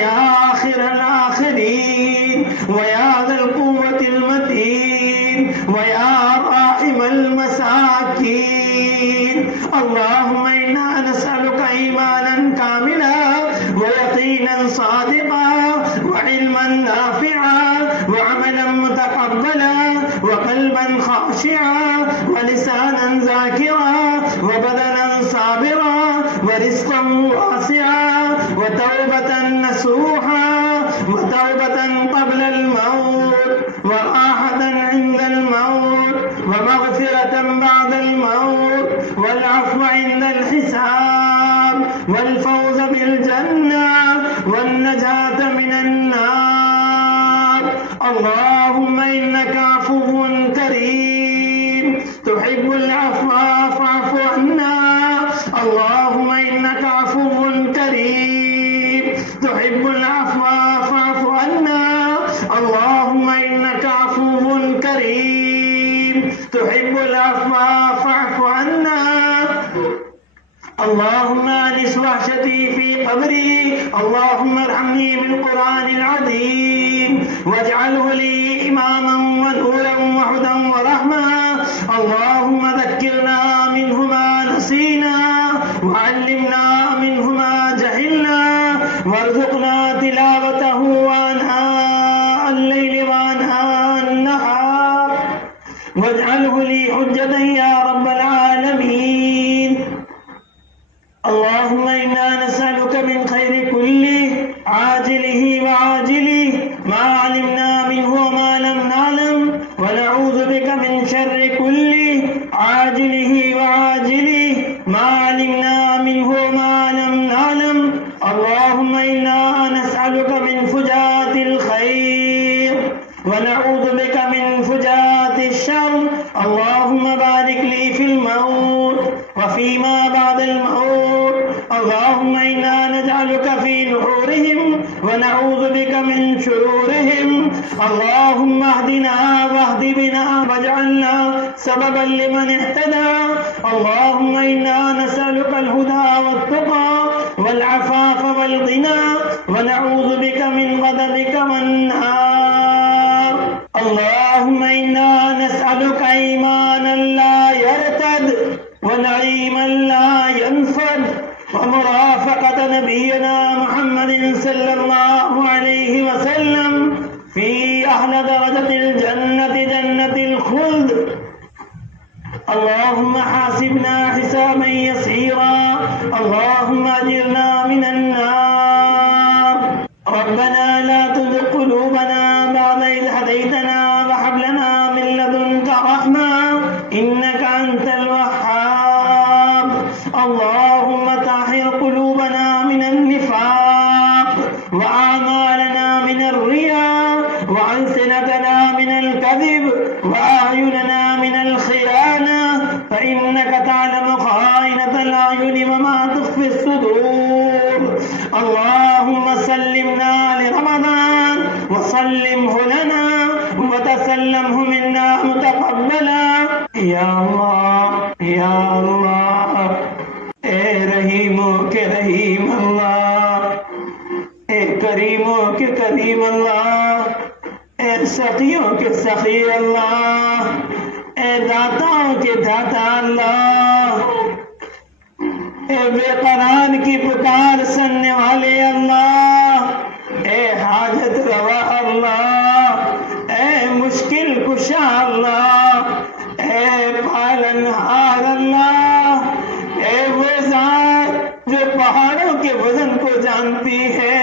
ويا آخر الآخرين ويا ذا القوة المتين ويا راحم المساكين. اللهم إنا نسألك إيمانا كاملا ويقينا صادقا وعلما نافعا وعملا متقبلا وقلبا خاشعا ولسانا ذاكرا وبدنا صابرا ورزقا واسعا وتوبة نصوحا وتوبة قبل الموت وراحة عند الموت ومغفرة بعد الموت والعفو عند الحساب والفوز بالجنة والنجاة من النار. اللهم إنك عفو كريم تحب العفو فاعف عنا. اللهم إنك عفو كريم تحب العفو فاعف عنا. اللهم إنك عفو كريم تحب العفو فاعف عنا. اللهم أنس وحشتي في قبري. اللهم ارحمني بالقرآن العظيم واجعله لي إماما ونورا وهدى ورحمة. اللهم ذكرنا منه ما نسينا وعلمنا منه ما جهلنا وارزقنا تلاوته آناء الليل وآناء النهار واجعله لي حجة يا رب العالمين. اللهم إنا نسألك من خير كله عاجله وعاجله ما علمنا منه وما لم نعلم ونعوذ بك من شر كله عاجله وعاجله ما علمنا منه وما لم نعلم. اللهم إنا نسألك من فجاءة الخير ونعوذ بك من فجاءة الشر. اللهم بارك لي في الموت وفيما بعد الموت. اللهم إنا نجعلك في نحورهم ونعوذ بك من شرورهم. اللهم اهدنا واهد بنا واجعلنا سببا لمن اهتدى. اللهم إنا نسألك الهدى والتقى والعفاف والغنى ونعوذ بك من غضبك والنار. اللهم إنا نسألك إيمانا لا يرتد ونعيما لا ينفد ومرافقة نبينا محمد صلى الله عليه وسلم في أهل درجة الجنة جنة الخلد. اللهم حاسبنا حسابا يسيرا. اللهم أجرنا من النار. ربنا لا تزغ قلوبنا بعد إذ هديتنا وهب لنا من لدنك رحمة إنك أنت الوهاب. اللهم طهر قلوبنا من النفاق وأعمالنا من الرياء وألسنتنا من الكذب وأعيننا من الخيانة فإنك تعلم خائنة الأعين وما تخفي الصدور. اللهم سلمنا لرمضان وسلمه لنا وتسلمه منا متقبلا. یا اللہ یا اللہ اے رحیموں کے رحیم اللہ، اے کریموں کے کریم اللہ، اے سخیوں کے سخی اللہ، اے داتاؤں کے داتا اللہ، اے بے قرار کی پکار سننے والے اللہ، اے حاجت روا اللہ، اے مشکل کشا اللہ، اے پالنہار اللہ، اے وہ ذات جو پہاڑوں کے وزن کو جانتی ہے،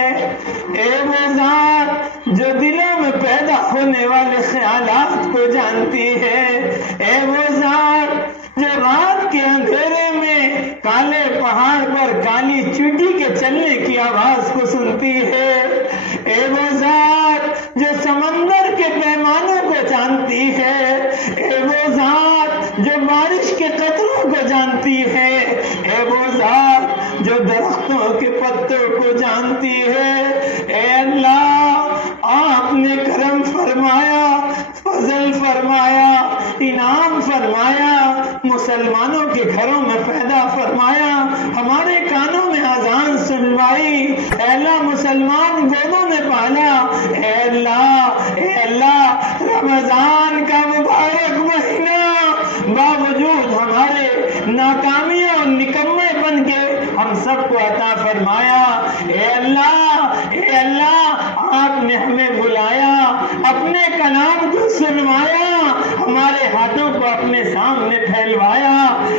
اے وہ ذات جو دلوں میں پیدا ہونے والے خیالات کو جانتی ہے، اے وہ ذات جو رات کے اندھیرے میں کالے پہاڑ پر کالی چیونٹی کے چلنے کی آواز کو سنتی ہے، اے وہ ذات جو سمندر کے پیمانوں کو جانتی ہے، اے وہ ذات جو بارش کے قطروں کو جانتی ہے، اے وہ ذات جو درختوں کے پتوں کو جانتی ہے، اے اللہ آپ نے کرم فرمایا، فضل فرمایا، انعام فرمایا، مسلمانوں کے گھروں میں پیدا فرمایا، ہمارے کانوں میں اذان سنوائی۔ اے اللہ مسلمان ہم سب کو عطا فرمایا۔ اے اللہ آپ نے ہمیں بلایا، اپنے کلام کو سنوایا، ہمارے ہاتھوں کو اپنے سامنے پھیلوایا۔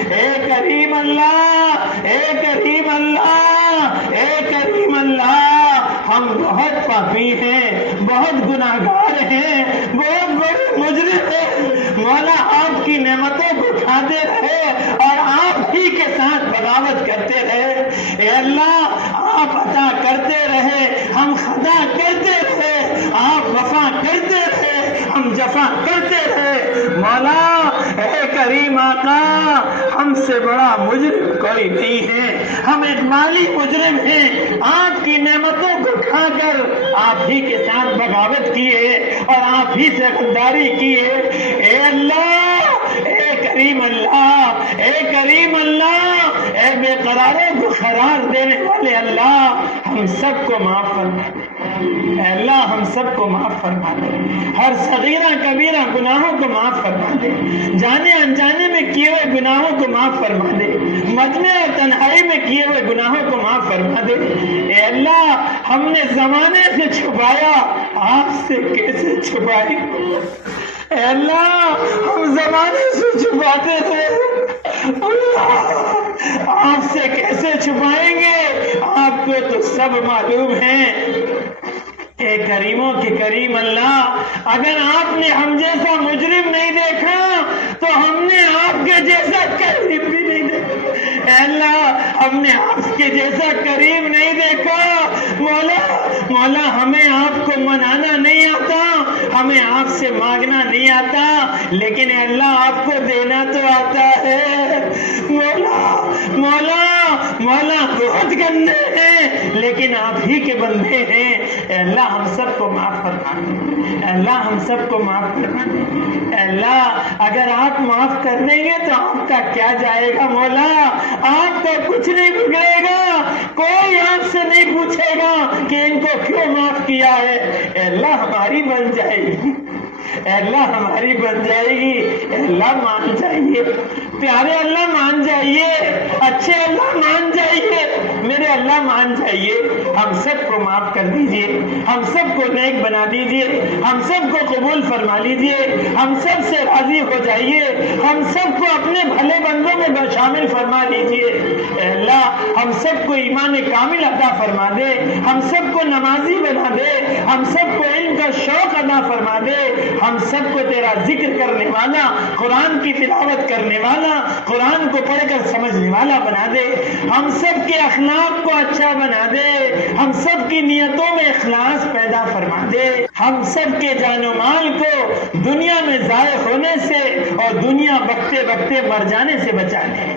اے کریم اللہ، اے کریم اللہ، اے کریم اللہ، ہم بہت پاپی ہیں، بہت گناہگار ہیں، بہت بڑے مجرم ہیں۔ مولا آپ کی نعمتوں کو کھاتے رہے اور آپ ہی کے ساتھ بغاوت کرتے رہے۔ اے اللہ آپ عطا کرتے رہے، ہم خطا کرتے رہے، آپ وفا کرتے رہے، ہم جفا کرتے رہے۔ مولا اے کریم آقا، ہم سے بڑا مجرم کوئی نہیں ہے، ہم ایک مالی مجرم ہیں، آپ کی نعمتوں کو کھا کر آپ ہی کے ساتھ بغاوت کیے اور آپ ہی سے غداری کیے۔ اے اللہ، اے کریم اللہ، اے کریم اللہ، اے بے قراروں کو قرار دینے والے اللہ، ہم سب کو معاف فرما دے۔ اے اللہ ہم سب کو معاف فرما دے، ہر صغیرہ کبیرہ گناہوں کو معاف فرما دے، جانے انجانے میں کیے ہوئے گناہوں کو معاف فرما دے، مجمع اور تنہائی میں کیے ہوئے گناہوں کو معاف فرما دے۔ اے اللہ ہم نے زمانے سے چھپایا، آپ سے کیسے چھپائیں؟ اے اللہ ہم زمانے سے چھپاتے تھے، اللہ آپ سے کیسے چھپائیں گے؟ آپ کو تو سب معلوم ہے۔ اے کریموں کے کریم اللہ، اگر آپ نے ہم جیسا مجرم نہیں دیکھا تو ہم نے آپ کے جیسا کریم بھی نہیں دیکھا۔ اے اللہ ہم نے آپ کے جیسا کریم نہیں دیکھا۔ مولا ہمیں آپ کو منانا نہیں آتا، ہمیں آپ سے مانگنا نہیں آتا، لیکن اے اللہ آپ کو دینا تو آتا ہے۔ مولا بہت گندے ہیں لیکن آپ ہی کے بندے ہیں۔ اے اللہ ہم سب کو معاف فرما دے، اے اللہ ہم سب کو معاف فرما دے۔ اے اللہ اگر آپ معاف کر دیں گے تو آپ کا کیا جائے گا؟ مولا آپ کا کچھ نہیں بگڑے گا، کوئی آپ سے نہیں پوچھے گا کہ ان کو کیوں معاف کیا ہے۔ اے اللہ ہماری بن جائے گی، اے اللہ ہماری بن جائے گی۔ اے اللہ مان جائیے، پیارے اللہ مان جائیے، اچھے اللہ مان جائیے، میرے اللہ مان جائیے۔ ہم سب کو معاف کر دیجئے، ہم سب کو نیک بنا دیجئے، ہم سب کو قبول فرما لیجئے، ہم سب سے راضی ہو جائیے، ہم سب کو اپنے بھلے بندوں میں شامل فرما لیجئے۔ اے اللہ ہم سب کو ایمان کامل عطا فرما دے، ہم سب کو نمازی بنا دے، ہم سب کو علم کا شوق عطا فرما دے، ہم سب کو تیرا ذکر کرنے والا، قرآن کی تلاوت کرنے والا، قرآن کو پڑھ کر سمجھنے والا بنا دے، ہم سب کے اخلاق کو اچھا بنا دے، ہم سب کی نیتوں میں اخلاص پیدا فرما دے، ہم سب کے جان و مال کو دنیا میں ضائع ہونے سے اور دنیا بکتے بکتے مر جانے سے بچا دے۔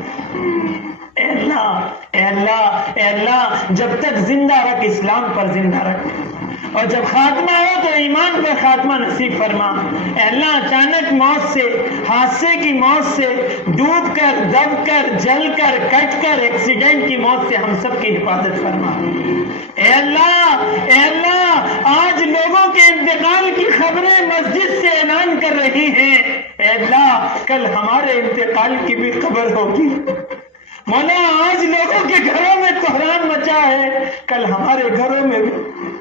اے اللہ اے اللہ اے اللہ جب تک زندہ رکھ اسلام پر زندہ رکھ، اور جب خاتمہ ہو تو ایمان پر خاتمہ نصیب فرما۔ اے اللہ اچانک موت سے، حادثے کی موت سے، ڈوب کر، دب کر، جل کر، کٹ کر، ایکسیڈنٹ کی موت سے ہم سب کی حفاظت فرما۔ اے اللہ آج لوگوں کے انتقال کی خبریں مسجد سے اعلان کر رہی ہیں، اے اللہ کل ہمارے انتقال کی بھی خبر ہوگی۔ مولا آج لوگوں کے گھروں میں کوہرام مچا ہے، کل ہمارے گھروں میں بھی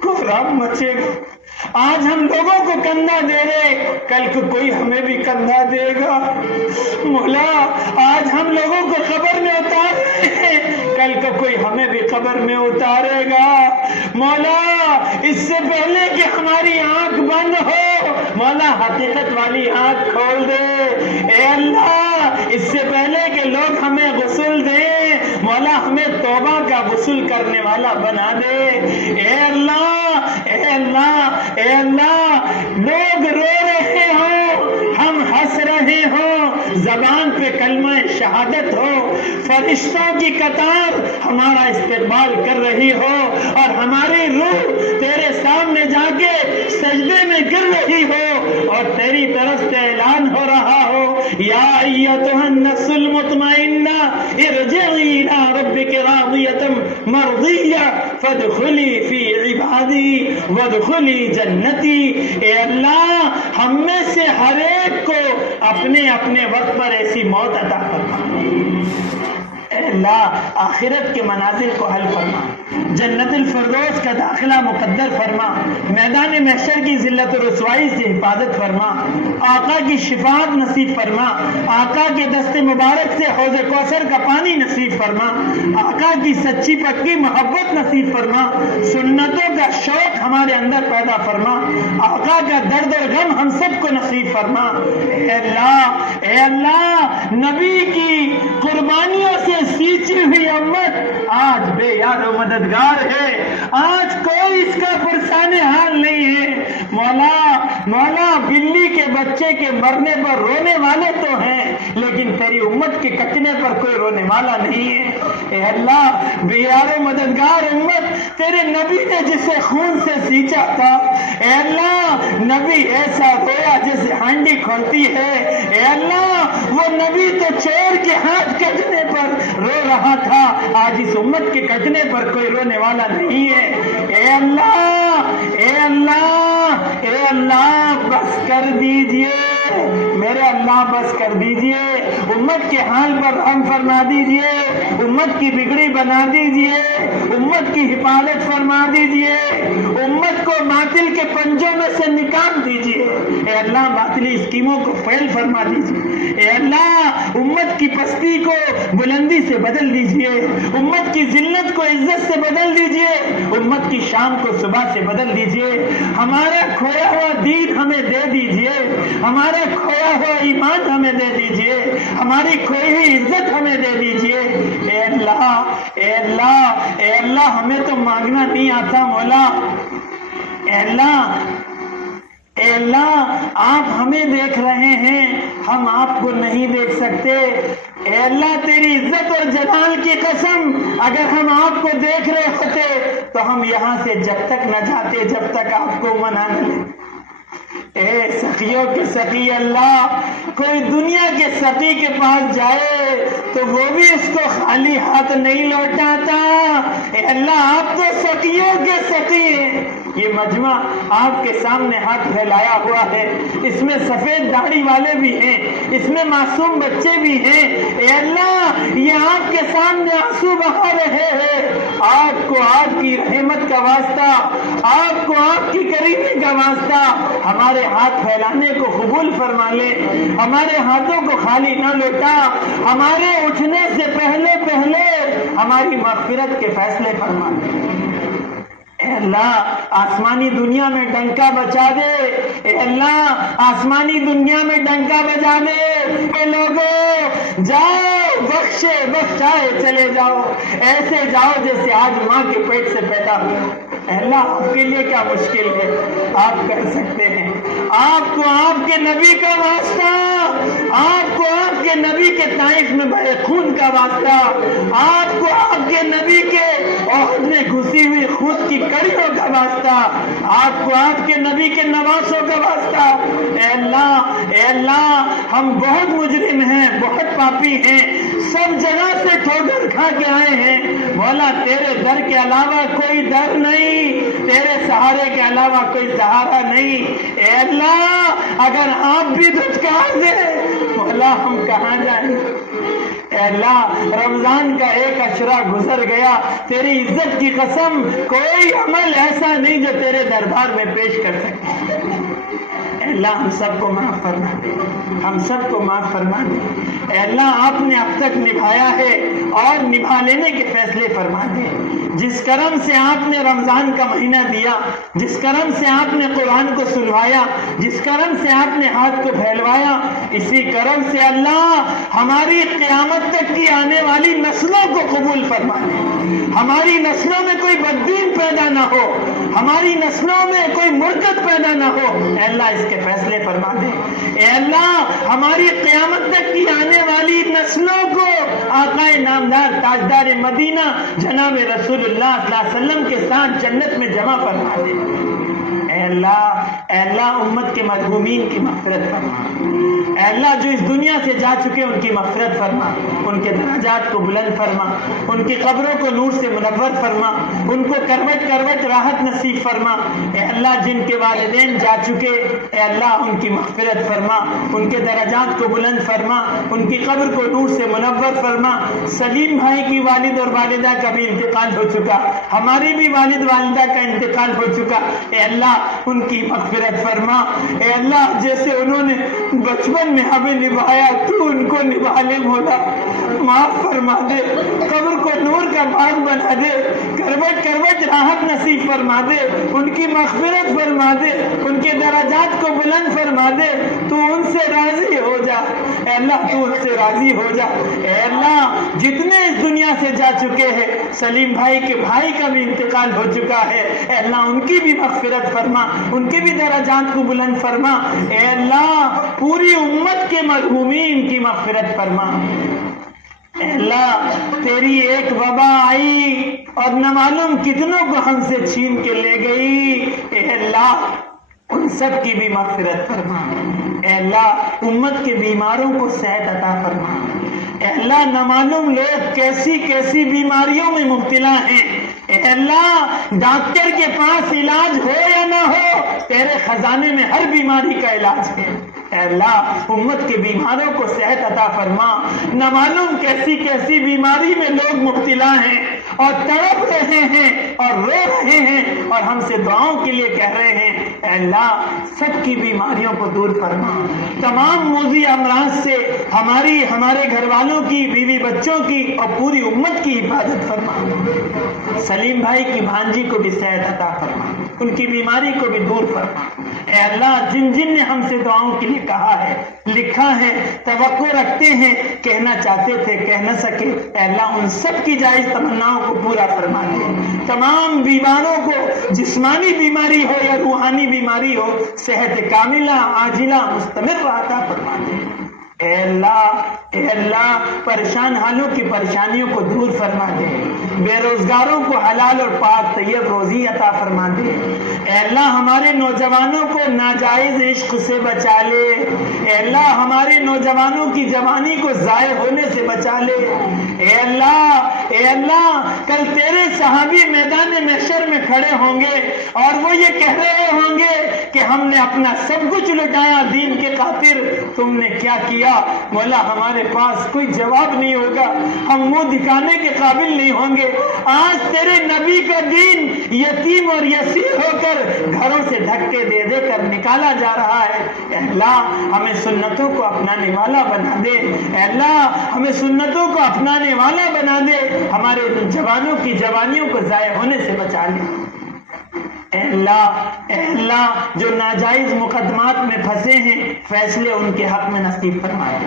کوہرام مچے گا۔ آج ہم لوگوں کو کندھا دے رہے، کل کو کوئی ہمیں بھی کندھا دے گا۔ مولا آج ہم لوگوں کو قبر میں اتار رہے ہیں، کل کو کوئی ہمیں بھی قبر میں اتارے گا۔ مولا اس سے پہلے کہ ہماری آنکھ بند ہو، مولا حقیقت والی آنکھ کھول دے۔ اے اللہ اس سے پہلے کہ لوگ ہمیں غسل دیں، مولا ہمیں توبہ کا غسل کرنے والا بنا دے۔ اے اللہ اے اللہ اے اللہ لوگ رو رہے ہوں، ہم ہنس رہے ہوں، زبان پہ کلمہ شہادت ہو، فرشتوں کی قطار ہمارا استقبال کر رہی ہو اور ہماری روح تیرے سامنے جا کے سجدے میں گر رہی ہو اور تیری طرف سے اعلان ہو رہا ہو، یا ایتھا النفس المطمئنہ ارجعی الی ربک راضیۃ مرضیہ فادخلی فی عبادی وادخلی جنتی۔ اے اللہ ہم میں سے ہر ایک کو اپنے اپنے وقت پر ایسی موت عطا فرما۔ اے اللہ آخرت کے منازل کو حل فرما، جنت الفردوس کا داخلہ مقدر فرما، میدان محشر کی ذلت و رسوائی سے حفاظت فرما، آقا کی شفاعت نصیب فرما، آقا کے دست مبارک سے حوض کوثر کا پانی نصیب فرما، آقا کی سچی پکی محبت نصیب فرما، سنتوں کا شوق ہمارے اندر پیدا فرما، آقا کا درد اور غم ہم سب کو نصیب فرما۔ اے اللہ نبی کی قربانیوں سے سینچی ہوئی امت آج بے یار و مددگار ہے، آج کوئی اس کا پرسان حال نہیں ہے۔ مولا بلی کے بچے کے مرنے پر رونے والے تو ہیں، لیکن تیری امت کے کٹنے پر کوئی رونے والا نہیں ہے۔ اے اللہ بے یار و مددگار امت تیرے نبی نے جسے خون سے سینچا تھا، اے اللہ نبی ایسا رویا جیسے ہانڈی کھولتی ہے، اے اللہ وہ نبی تو چور کے ہاتھ کٹنے پر رو رہا تھا، آج اس امت کے کٹنے پر کوئی رونے والا نہیں ہے۔ اے اللہ اے اللہ اے اللہ بس کر دیجئے، میرے اللہ بس کر دیجئے، امت کے حال پر رحم فرما دیجئے، امت کی بگڑی بنا دیجئے، امت کی حفاظت فرما دیجئے، امت کو باطل کے پنجوں میں سے نکال دیجئے۔ اے اللہ باطلی اسکیموں کو فیل فرما دیجئے، اے اللہ امت کی پستی کو بلندی سے بدل دیجئے، امت کی ذلت کو عزت سے بدل دیجئے، امت کی شام کو صبح سے بدل دیجئے، ہمارا کھویا ہوا دین ہمیں دے دیجئے، ہمارا کھویا ہوا ایمان ہمیں دے دیجئے، ہماری کھوئی ہوئی عزت ہمیں دے دیجئے۔ اے اللہ اے اللہ اے اللہ ہمیں تو مانگنا نہیں آتا مولا، اے اللہ اے اللہ آپ ہمیں دیکھ رہے ہیں، ہم آپ کو نہیں دیکھ سکتے۔ اے اللہ تیری عزت اور جلال کی قسم اگر ہم آپ کو دیکھ رہے ہوتے تو ہم یہاں سے جب تک نہ جاتے جب تک آپ کو منا نہ لیں۔ اے سخیوں کے سخی اللہ، کوئی دنیا کے سخی کے پاس جائے تو وہ بھی اس کو خالی ہاتھ نہیں لوٹاتا۔ اے اللہ آپ تو سخیوں کے سخی ہیں، یہ مجمع آپ کے سامنے ہاتھ پھیلایا ہوا ہے، اس میں سفید داڑھی والے بھی ہیں، اس میں معصوم بچے بھی ہیں۔ اے اللہ یہ آپ کے سامنے آنسو بہا رہے ہیں، آپ کو آپ کی رحمت کا واسطہ، آپ کو آپ کی کریمی کا واسطہ ہمارے ہاتھ پھیلانے کو قبول فرما لے، ہمارے ہاتھوں کو خالی نہ لوٹا، ہمارے اٹھنے سے پہلے ہماری مغفرت کے فیصلے فرما لے۔ اے اللہ آسمانی دنیا میں ڈنکا بچا دے، اے اللہ آسمانی دنیا میں ڈنکا بجا دے، اے لوگوں جاؤ بخشائے چلے جاؤ، ایسے جاؤ جیسے آج ماں کے پیٹ سے پیدا ہوا۔ اے اللہ آپ کے لیے کیا مشکل ہے، آپ کر سکتے ہیں۔ آپ کو آپ کے نبی کا واسطہ، آپ کو آپ کے نبی کے طائف میں بہے خون کا واسطہ، آپ کو آپ کے نبی کے عہد میں گھسی ہوئی خود کی کڑیوں کا واسطہ، آپ کو آپ کے نبی کے نواسوں کا واسطہ۔ اے اللہ ہم بہت مجرم ہیں، بہت پاپی ہیں، سب جگہ سے ٹھوکر کھا کے آئے ہیں، مولا تیرے در کے علاوہ کوئی در نہیں، تیرے سہارے کے علاوہ کوئی سہارا نہیں۔ اے اللہ اگر آپ بھی دھتکار دے مولا ہم کہاں جائیں؟ اے اللہ رمضان کا ایک عشرہ گزر گیا، تیری عزت کی قسم کوئی عمل ایسا نہیں جو تیرے دربار میں پیش کر سکے۔ اے اللہ ہم سب کو معاف فرما دے، ہم سب کو معاف فرما دے۔ اے اللہ آپ نے اب تک نبھایا ہے اور نبھا لینے کے فیصلے فرما دے۔ جس کرم سے آپ نے رمضان کا مہینہ دیا، جس کرم سے آپ نے قرآن کو سلوایا، جس کرم سے آپ نے ہاتھ کو پھیلوایا، اسی کرم سے اللہ ہماری قیامت تک کی آنے والی نسلوں کو قبول فرما دے، ہماری نسلوں میں کوئی بددین پیدا نہ ہو، ہماری نسلوں میں کوئی مرتد پیدا نہ ہو۔ اے اللہ اس کے فیصلے فرما دے۔ اے اللہ ہماری قیامت تک کی آنے والی نسلوں کو آقا نامدار تاجدار مدینہ جناب رسول اللہ صلی اللہ علیہ وسلم کے ساتھ جنت میں جمع فرما دے۔ اے اے اللہ امت کے مرحومین کی مغفرت فرما، اے اللہ جو اس دنیا سے جا چکے ان کی مغفرت فرما، ان کے درجات کو بلند فرما، ان کی قبروں کو نور سے منور فرما، ان کو کروٹ کروٹ راحت نصیب فرما۔ اے اللہ جن کے والدین جا چکے اے اللہ ان کی مغفرت فرما، ان کے درجات کو بلند فرما، ان کی قبر کو نور سے منور فرما۔ سلیم بھائی کی والد اور والدہ کا بھی انتقال ہو چکا، ہماری بھی والد والدہ کا انتقال ہو چکا، اے اللہ ان کی مغفرت فرما۔ اے اللہ جیسے انہوں نے بچپن میں ہمیں نبھایا تو ان کو نبھا لے مولا، معاف فرما دے، قبر کو نور کا باغ بنا دے، کروٹ کروٹ راحت نصیب فرما دے، ان کی مغفرت فرما دے، ان کے درجات کو بلند فرما دے، تو ان سے راضی ہو جا اے اللہ، تو ان سے راضی ہو جا۔ اے اللہ جتنے اس دنیا سے جا چکے ہیں، سلیم بھائی کے بھائی کا بھی انتقال ہو چکا ہے، اے اللہ ان کی بھی مغفرت فرما، ان کے بھی درجات کو بلند فرما۔ اے اللہ پوری امت کے مرحومین کی مغفرت فرما۔ اے اللہ تیری ایک وبا آئی اور نہ معلوم کتنوں کو ہم سے چھین کے لے گئی، اے اللہ ان سب کی بھی مغفرت فرما۔ اے اللہ امت کے بیماروں کو صحت عطا فرما۔ اے اللہ نہ معلوم لوگ کیسی کیسی بیماریوں میں مبتلا ہیں، اے اللہ ڈاکٹر کے پاس علاج ہو یا نہ ہو تیرے خزانے میں ہر بیماری کا علاج ہے۔ اے اللہ امت کے بیماروں کو صحت عطا فرما۔ نہ معلوم کیسی کیسی بیماری میں لوگ مبتلا ہیں اور تڑپ رہے ہیں اور رو رہے ہیں اور ہم سے دعاؤں کے لیے کہہ رہے ہیں، اے اللہ سب کی بیماریوں کو دور فرما۔ تمام موذی امراض سے ہمارے گھر والوں کی، بیوی بچوں کی اور پوری امت کی حفاظت فرما۔ سلیم بھائی کی بھانجی کو بھی صحت عطا فرما، ان کی بیماری کو بھی دور فرما۔ اے اللہ جن جن نے ہم سے دعاؤں کے لیے کہا ہے، لکھا ہے، توقع رکھتے ہیں، کہنا چاہتے تھے کہہ نہ سکے، اے اللہ ان سب کی جائز تمناؤں کو پورا فرما دے۔ تمام بیماروں کو جسمانی بیماری ہو یا روحانی بیماری ہو، صحت کاملہ عاجلہ مستمر عطا فرما دے۔ اے اللہ پریشان حالوں کی پریشانیوں کو دور فرما دے، بے روزگاروں کو حلال اور پاک طیب روزی عطا فرما دے۔ اے اللہ ہمارے نوجوانوں کو ناجائز عشق سے بچا لے، اے اللہ ہمارے نوجوانوں کی جوانی کو ضائع ہونے سے بچا لے۔ اے اللہ کل تیرے صحابی میدان محشر میں کھڑے ہوں گے اور وہ یہ کہہ رہے ہوں گے کہ ہم نے اپنا سب کچھ لٹایا دین کے خاطر، تم نے کیا کیا؟ مولا ہمارے پاس کوئی جواب نہیں ہوگا، ہم منہ دکھانے کے قابل نہیں ہوں گے۔ آج تیرے نبی کا دین یتیم اور یسیر ہو کر گھروں سے دھکے دے دے کر نکالا جا رہا ہے۔ اے اللہ ہمیں سنتوں کو اپنانے والا بنا دے، اے اللہ ہمیں سنتوں کو اپنانے والا بنا دے، ہمارے جوانوں کی جوانیوں کو ضائع ہونے سے بچا لے۔ اے اللہ جو ناجائز مقدمات میں پھنسے ہیں فیصلے ان کے حق میں نصیب فرمائے،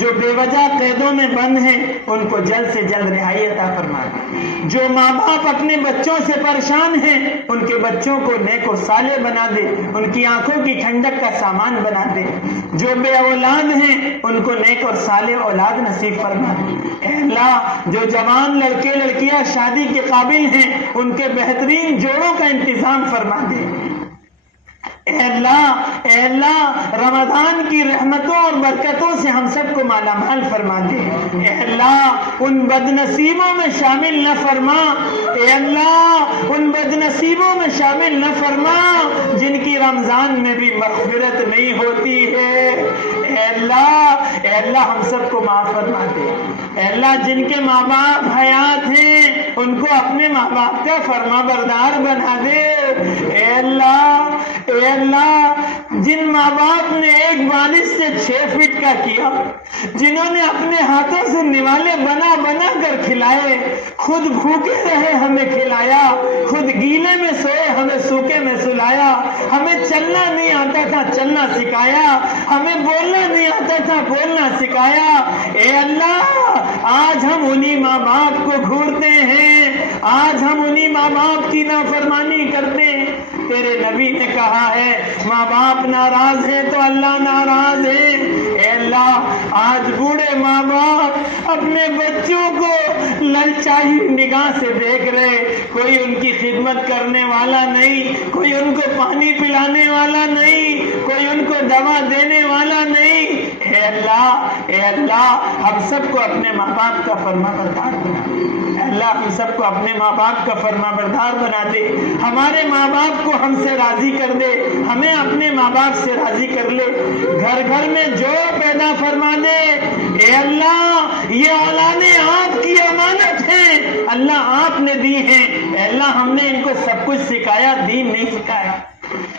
جو بے وجہ قیدوں میں بند ہیں ان کو جلد سے جلد رہائی عطا فرمائے، جو ماں باپ اپنے بچوں سے پریشان ہیں ان کے بچوں کو نیک و صالح بنا دے، ان کی آنکھوں کی ٹھنڈک کا سامان بنا دے، جو بے اولاد ہیں ان کو نیک اور صالح اولاد نصیب فرما دے۔ اے اللہ جو جوان لڑکے لڑکیاں شادی کے قابل ہیں ان کے بہترین جوڑوں کا انتظام فرما دے۔ اے اللہ رمضان کی رحمتوں اور برکتوں سے ہم سب کو مالا مال فرما دے۔ اے اللہ ان بد نصیبوں میں شامل نہ فرما، اے اللہ ان بد نصیبوں میں شامل نہ فرما جن کی رمضان میں بھی مغفرت نہیں ہوتی ہے۔ اے اللہ ہم سب کو معاف فرما دے۔ اے اللہ جن کے ماں باپ حیات ہیں ان کو اپنے ماں باپ کا فرما بردار بنا دے۔ اے اللہ جن ماں باپ نے ایک بالش سے 6 فٹ کا کیا، جنہوں نے اپنے ہاتھوں سے نوالے بنا بنا کر کھلائے، خود بھوکے رہے ہمیں کھلایا، خود گیلے میں سوئے ہمیں سوکھے میں سلایا، ہمیں چلنا نہیں آتا تھا چلنا سکھایا، ہمیں بولنا نہیں آتا تھا بولنا سکھایا۔ اے اللہ آج ہم انہی ماں باپ کو گھورتے ہیں، آج ہم انہی ماں باپ کی نافرمانی کرتے ہیں۔ تیرے نبی نے کہا ہے ماں باپ ناراض ہیں تو اللہ ناراض ہے۔ اے اللہ اللہ آج بوڑھے ماں باپ اپنے بچوں کو للچائی نگاہ سے دیکھ رہے, کوئی ان کی خدمت کرنے والا نہیں, کوئی ان کو پانی پلانے والا نہیں, کوئی ان کو دوا دینے والا نہیں. اے اللہ ہم سب کو اپنے ماں باپ کا فرما بردار بنا دے. اے اللہ ہم سب کو اپنے ماں باپ کا فرما بردار بنا دے. ہمارے ماں باپ کو ہم سے راضی کر دے, ہمیں اپنے ماں باپ سے راضی کر لے. گھر گھر میں جوڑ پیدا فرما دے. اے اللہ یہ اولادیں آپ کی امانت ہیں, اللہ آپ نے دی ہیں. اے اللہ ہم نے ان کو سب کچھ سکھایا, دین نہیں سکھایا.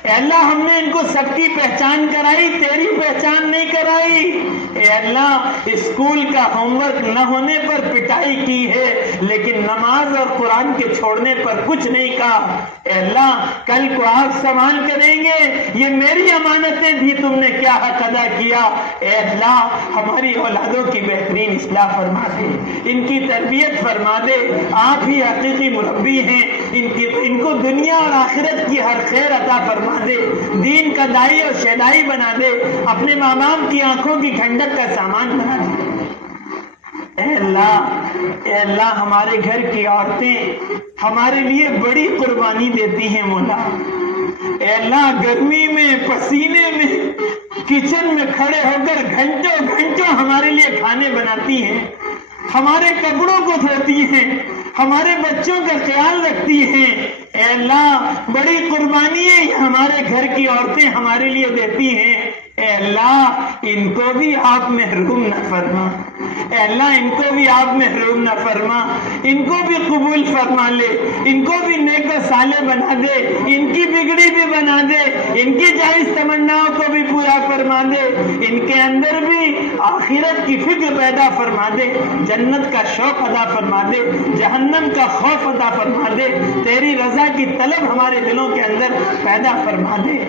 اے اللہ ہم نے ان کو سب کی پہچان کرائی, تیری پہچان نہیں کرائی. اے اللہ اسکول کا ہوم ورک نہ ہونے پر پٹائی کی ہے, لیکن نماز اور قرآن کے چھوڑنے پر کچھ نہیں کہا. اے اللہ کل کو آپ سوال کریں گے یہ میری امانتیں تھی, تم نے کیا حق ادا کیا. اے اللہ ہماری اولادوں کی بہترین اصلاح فرما دے, ان کی تربیت فرما دے. آپ ہی حقیقی مربی ہیں, ان کو دنیا اور آخرت کی ہر خیر عطا فرما دے, دین کا دائی اور شیدائی بنا دے, اپنے ماں باپ کی آنکھوں کی ٹھنڈک کا سامان بنا دے. اے اللہ ہمارے گھر کی عورتیں ہمارے لیے بڑی قربانی دیتی ہیں مولا. اے اللہ گرمی میں پسینے میں کچن میں کھڑے ہو کر گھنٹوں گھنٹوں ہمارے لیے کھانے بناتی ہیں, ہمارے کپڑوں کو دھوتی ہیں, ہمارے بچوں کا خیال رکھتی ہیں. اے اللہ بڑی قربانی ہے یہ ہمارے گھر کی عورتیں ہمارے لیے دیتی ہیں. اے اللہ ان کو بھی آپ محروم نہ فرما. اے اللہ ان کو بھی آپ محروم نہ فرما, ان کو بھی قبول فرما لے, ان کو بھی نیک و صالح بنا دے, ان کی بگڑی بھی بنا دے, ان کی جائز تمناؤں کو بھی پورا فرما دے, ان کے اندر بھی آخرت کی فکر پیدا فرما دے, جنت کا شوق ادا فرما دے, جہنم کا خوف ادا فرما دے, تیری رضا کی طلب ہمارے دلوں کے اندر پیدا فرما دے.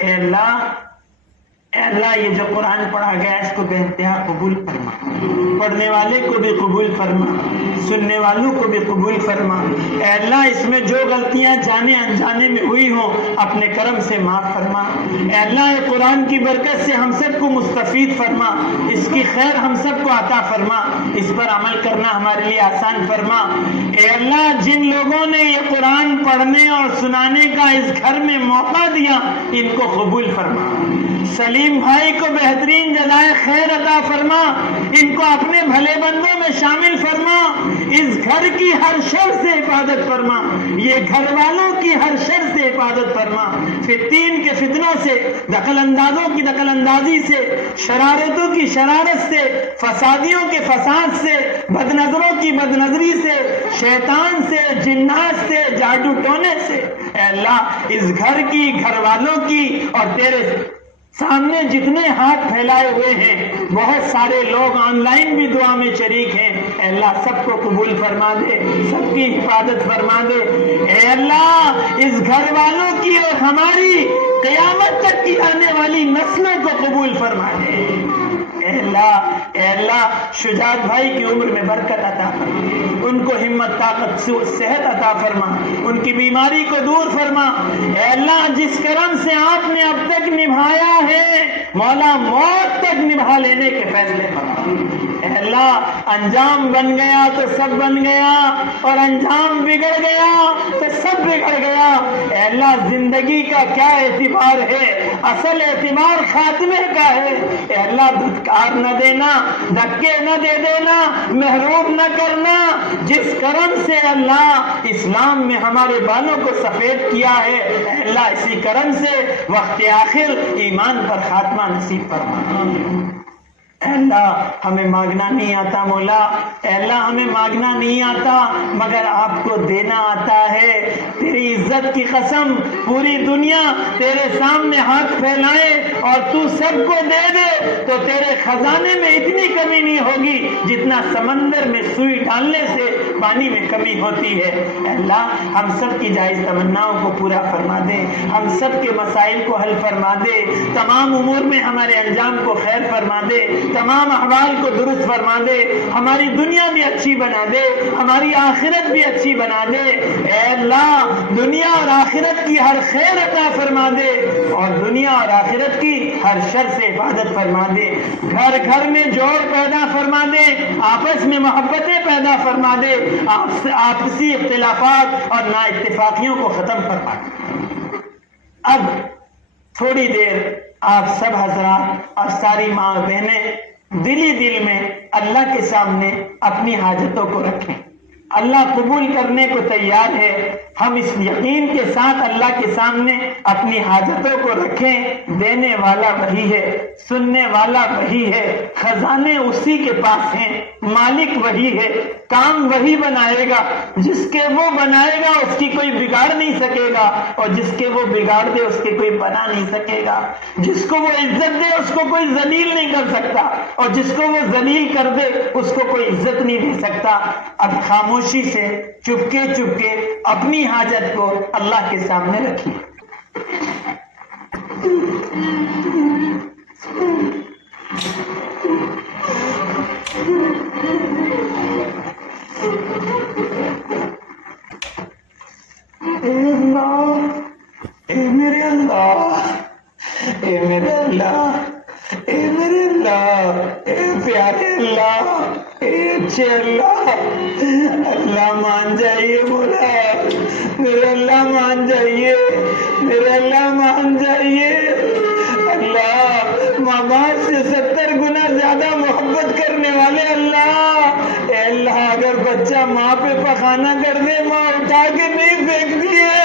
اے اللہ یہ جو قرآن پڑھا گیا اس کو بے انتہا قبول فرما, پڑھنے والے کو بھی قبول فرما, سننے والوں کو بھی قبول فرما. اے اللہ اس میں جو غلطیاں جانے انجانے میں ہوئی ہوں اپنے کرم سے معاف فرما. اے اللہ یہ قرآن کی برکت سے ہم سب کو مستفید فرما, اس کی خیر ہم سب کو عطا فرما, اس پر عمل کرنا ہمارے لیے آسان فرما. اے اللہ جن لوگوں نے یہ قرآن پڑھنے اور سنانے کا اس گھر میں موقع دیا ان کو قبول فرما. سلیم بھائی کو بہترین جزائے خیر عطا فرما, ان کو اپنے بھلے بندوں میں شامل فرما, اس گھر کی ہر شر سے حفاظت فرما, یہ گھر والوں کی ہر شر سے حفاظت فرما, فتین کے فتنوں سے, دخل اندازوں کی دخل اندازی سے, شرارتوں کی شرارت سے, فسادیوں کے فساد سے, بد نظروں کی بد نظری سے, شیطان سے, جنات سے, جادو ٹونے سے. اے اللہ اس گھر کی, گھر والوں کی اور تیرے سامنے جتنے ہاتھ پھیلائے ہوئے ہیں, بہت سارے لوگ آن لائن بھی دعا میں شریک ہیں, اے اللہ سب کو قبول فرما دے, سب کی حفاظت فرما دے. اے اللہ اس گھر والوں کی اور ہماری قیامت تک کی آنے والی نسلوں کو قبول فرما دے. اے اللہ شجاعت بھائی کی عمر میں برکت عطا فرما, ان کو ہمت طاقت صحت عطا فرما, ان کی بیماری کو دور فرما. اے اللہ جس کرم سے آپ نے اب تک نبھایا ہے مولا موت تک نبھا لینے کے فیصلے فرما. اے اللہ انجام بن گیا تو سب بن گیا, اور انجام بگڑ گیا تو سب بگڑ گیا. اے اللہ زندگی کا کیا اعتبار ہے, اصل اعتبار خاتمے کا ہے. اے اللہ دھتکار نہ دینا, دھکے نہ دے دینا, محروم نہ کرنا. جس کرم سے اللہ اسلام میں ہمارے بالوں کو سفید کیا ہے, اے اللہ اسی کرم سے وقت آخر ایمان پر خاتمہ نصیب فرما. اے اللہ ہمیں مانگنا نہیں آتا مولا, اے اللہ ہمیں مانگنا نہیں آتا مگر آپ کو دینا آتا ہے. تیری عزت کی قسم پوری دنیا تیرے سامنے ہاتھ پھیلائے اور تو سب کو دے دے تو تیرے خزانے میں اتنی کمی نہیں ہوگی جتنا سمندر میں سوئی ڈالنے سے پانی میں کمی ہوتی ہے. اے اللہ ہم سب کی جائز تمناؤں کو پورا فرما دے, ہم سب کے مسائل کو حل فرما دے, تمام امور میں ہمارے انجام کو خیر فرما دے, تمام احوال کو درست فرما دے, ہماری دنیا بھی اچھی بنا دے, ہماری آخرت بھی اچھی بنا دے. اے اللہ دنیا اور آخرت کی ہر خیر عطا فرما دے اور دنیا اور آخرت کی ہر شر سے حفاظت فرما دے. گھر گھر میں جوڑ پیدا فرما دے, آپس میں محبتیں پیدا فرما دے, آپسی اختلافات اور نا اتفاقیوں کو ختم فرما دے. اب تھوڑی دیر آپ سب حضرات اور ساری ماں بہنیں دلی دل میں اللہ کے سامنے اپنی حاجتوں کو رکھیں. اللہ قبول کرنے کو تیار ہے. ہم اس یقین کے ساتھ اللہ کے سامنے اپنی حاجتوں کو رکھیں. دینے والا وہی ہے, سننے والا وہی ہے, خزانے اسی کے پاس ہیں, مالک وہی ہے, کام وہی بنائے گا. جس کے وہ بنائے گا اس کی کوئی بگاڑ نہیں سکے گا, اور جس کے وہ بگاڑ دے اس کی کوئی بنا نہیں سکے گا. جس کو وہ عزت دے اس کو کوئی ذلیل نہیں کر سکتا, اور جس کو وہ ذلیل کر دے اس کو کوئی عزت نہیں دے سکتا. اب خاموشی سے چپکے چپکے اپنی حاجت کو اللہ کے سامنے رکھیے. اے میرے اللہ, اے میرے اللہ, اے میرے اللہ, اے پیارے اللہ, اے اچھے اللہ. اللہ مان جائیے مولا, میرے اللہ مان جائیے, میرے اللہ مان جائیے. اللہ ماں باپ سے 70 گنا زیادہ محبت کرنے والے اللہ. اے اللہ اگر بچہ ماں پہ پخانا کر دے, ماں اٹھا کے نہیں پھینکتی ہے,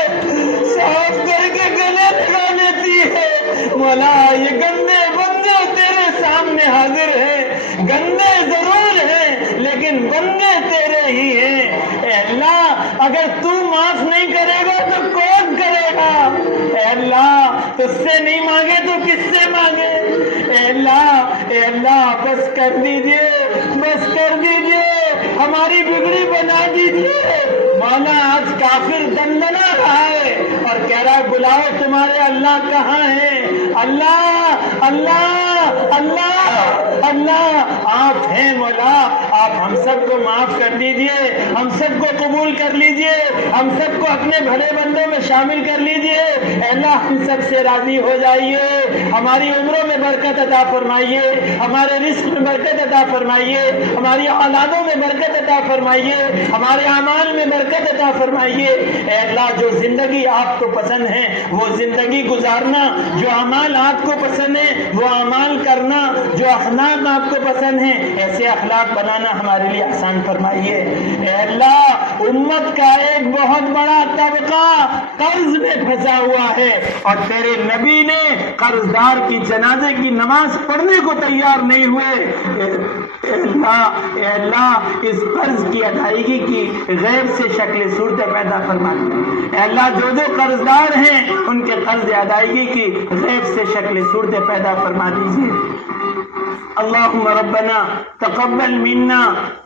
صاف کر کے گلے لگا لیتی ہے. مولا یہ گندے بندے تیرے سامنے حاضر ہیں, گندے ضرور ہیں لیکن بندے تیرے ہی ہیں. اے اللہ اگر تو معاف نہیں کرے گا تو کون کرے گا؟ اے اللہ تجھ سے نہیں مانگے تو کس سے مانگے؟ اے اللہ بس کر دیجئے, بس کر دیجئے, ہماری بگڑی بنا دیجئے. مولا آج کافر دندنا رہا ہے اور کہہ رہا ہے بلاؤ تمہارے اللہ کہاں ہیں؟ اللہ اللہ اللہ اللہ آپ ہیں مولا, آپ ہم سب کو معاف کر دیجئے, ہم سب کو قبول کر لیجئے, ہم سب کو اپنے بھلے بندوں میں شامل کر لیجئے. اے اللہ ہم سب سے راضی ہو جائیے, ہماری عمروں میں برکت عطا فرمائیے, ہمارے رزق میں برکت عطا فرمائیے, ہماری اولادوں میں برکت عطا فرمائیے, ہمارے اعمال میں برکت عطا فرمائیے. اے اللہ جو زندگی آپ کو پسند ہے وہ زندگی گزارنا, جو اعمال آپ کو پسند ہے وہ اعمال کرنا, جو اخلاق آپ کو پسند ہیں ایسے اخلاق بنانا ہمارے لیے آسان فرمائیے. اے اللہ امت کا ایک بہت بڑا طبقہ قرض میں پھنسا ہوا ہے اور تیرے نبی نے قرض دار کی جنازے کی نماز پڑھنے کو تیار نہیں ہوئے. اے اللہ اس قرض کی ادائیگی کی غیر سے شکل صورتیں پیدا فرما دی. اے اللہ جو قرض دار ہیں ان کے قرض ادائیگی کی غیر سے شکل صورتیں پیدا فرما دیجیے. اللهم ربنا تقبل منا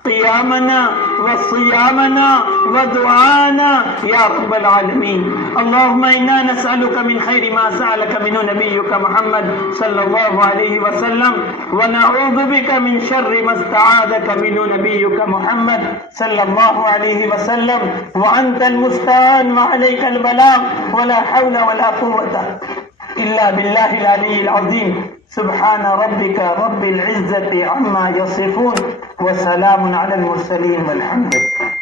قيامنا وصيامنا ودعانا يا رب العالمين. اللهم إنا نسألك من خير ما سألك منه نبيك محمد صلى الله عليه وسلم, ونعوذ بك من شر ما استعاذك منه نبيك محمد صلى الله عليه وسلم, وأنت المستعان وعليك البلاغ ولا حول ولا قوة إلا بالله العلي العظيم. سبحان ربك رب العزة عما يصفون وسلام على المرسلين والحمد لله.